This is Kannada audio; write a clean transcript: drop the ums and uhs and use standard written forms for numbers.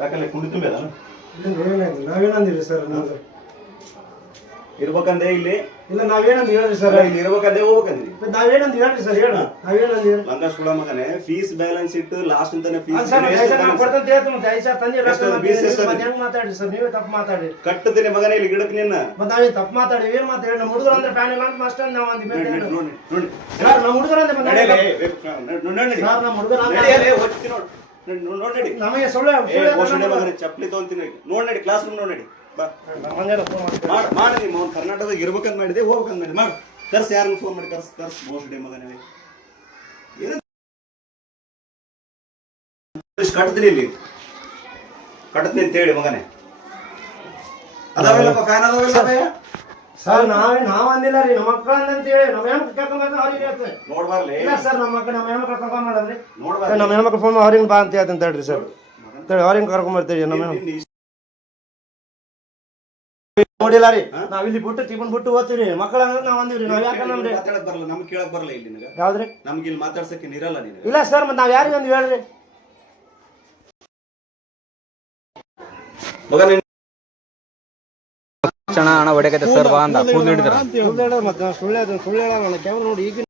ಯಾಕಂದ್ರೆ ಕುಂಡಿ ತುಂಬಿದ ನಾವೇನಂದಿರಿ ಸರ್ ನಮ್ಗೆ ಇರ್ಬೇಕಂದೆ ಇಲ್ಲಿ ಇಲ್ಲ ನಾವೇನಂದ್ ಹೇಳ್ರಿ ಸರ್ ಇಲ್ಲಿ ಇರ್ಬೇಕಂದೆ ಹೋಗ್ಬೇಕಂದ್ರಿ ನಾವೇನಂದ್ ಹೇಳ್ರಿ ಸರ್ ಹೇಳ ನಾವೇನಂದ್ ಹೇಳಿ ಲಂಗ ಸುಳ ಮಗನೇ ಫೀಸ್ ಬ್ಯಾಲೆನ್ಸ್ ಇಟ್ಟು ಲಾಸ್ಟ್ ಅಂತಾನೆ ಫೀಸ್ ಕೊಡ್ತಂತ ಹೇಳ್ತು ಮತ್ತೆ 5 ಸಾವಿರ ತಂದಿ ಹೆಂಗ್ ಮಾತಾಡ್ರಿ ಸರ್ ನೀವೇ ತಪ್ಪು ಮಾತಾಡಿ ಕಟ್ಟತೀನಿ ಮಗನೇ ಇಲ್ಲಿ ಗಿಡಕ್ಕೆ ನಿನ್ನ ಮತ್ತೆ ನಾವೇ ತಪ್ಪು ಮಾತಾಡಿ ಏನ್ ಮಾತಾಡಿ ನಮ್ಮ ಹುಡುಗರು ಅಂದ್ರೆ ಫ್ಯಾನ್ ಇಲ್ಲ ಅಂತ ಅಷ್ಟೇ ನಾವು ಅಂದ್ವಿ ನೋಡಿ ನೋಡಿ ಸರ್ ನಮ್ಮ ಹುಡುಗರು ಅಂದ್ರೆ ನೋಡಿ ನಮ್ಮ ಹುಡುಗರು ನೋಡಿ ನಮಗೆ ಸುಳ್ಳು ಮಗನೇ ಚಪ್ಪಲಿ ತಗೊಂತೀನಿ ನೋಡ್ ನಡಿ ಕ್ಲಾಸ್ ರೂಮ್ ನೋಡ್ ನಡಿ ಮಾಡಿ ನಿಮ್ಮ ಅವ್ನು ಕರ್ನಾಟಕದಾಗ ಇರ್ಬೇಕಂತ ಮಾಡಿದೆ ಹೋಗ್ಬೇಕಂತ ಮಾಡಿ ಮಾಡಿ ಕರ್ಸ್ ಯಾರನ್ನ ಫೋನ್ ಮಾಡಿ ಕರ್ಸ್ ಮೋಸ್ಟೇ ಮಗನೇ ಕಟ್ತೀನಿ ಇಲ್ಲಿ ಕಟ್ತೀನಿ ಅಂತ ಹೇಳಿ ಮಗನೇ ಅದಾವೆಲ್ಲಪ್ಪ ಫ್ಯಾನ್ ಅದಾವೆಲ್ಲ ಸರ್ ನಾವ್ ಅಂದಿಲ್ಲ ರೀ ನಮ್ಮ ಮಕ್ಕಳ ಅಂತ ಹೇಳಿ ನಮ್ಮ ಹೆಣ್ಮಕ್ಳು ಕರ್ಕೊಂಡ್ ಅವ್ರಿಗೆ ಹೇಳ್ತೇವೆ ನೋಡ್ಬಾರ್ಲಿ ಇಲ್ಲ ಸರ್ ನಮ್ಮ ಹೆಣ್ಮಕ್ಳು ಕರ್ಕೊಂಡ್ ಮಾಡಲ್ರಿ ನೋಡ್ಬಾರ್ಲಿ ನಮ್ಮ ಹೆಣ್ಮಕ್ಳು ಫೋನ್ ಅವ್ರಿಗೆ ಬಾ ಅಂತ ಹೇಳ್ತೀನಿ ತಡ್ರಿ ಸರ್ ಅವ್ರಿಗೆ ಕರ್ಕೊಂಡ್ ಬರ್ತೀವಿ ನಮ್ಮ ನೋಡಿಲ್ಲ ರೀ ನಾವ್ ಇಲ್ಲಿ ಬಿಟ್ಟು ಟಿಫನ್ ಬಿಟ್ಟು ಓದ್ತೀವಿ ಮಕ್ಕಳ ನಾವ್ ಅಂದಿವ್ರಿ ನಾವ್ ಯಾಕೆ ನಮ್ರಿ ಮಾತಾಡಕ್ ಬರಲ್ಲ ನಮ್ಗೆ ಕೇಳಕ್ ಬರಲ್ಲ ಇಲ್ಲಿ ನಿನಗ ಯಾವ್ದ್ರಿ ನಮ್ಗೆ ಇಲ್ಲಿ ಮಾತಾಡ್ಸಕ್ಕೆ ಇರಲ್ಲ ನೀನು ಇಲ್ಲ ಸರ್ ಮತ್ತೆ ನಾವ್ ಯಾರಿಗೆ ಒಂದು ಹೇಳ್ರಿ ಮಗನೇ ಅಣ್ಣ ಹೊಡೆಕೈತೆ ಸರ್ ಬಾ ಅಂತ ಕೂದಲು ಹಿಡಿದ್ರ ಸುಳ್ಳು ಹೇಳ ಕ್ಯಾಮ್ರಾ ನೋಡಿ ಈಗ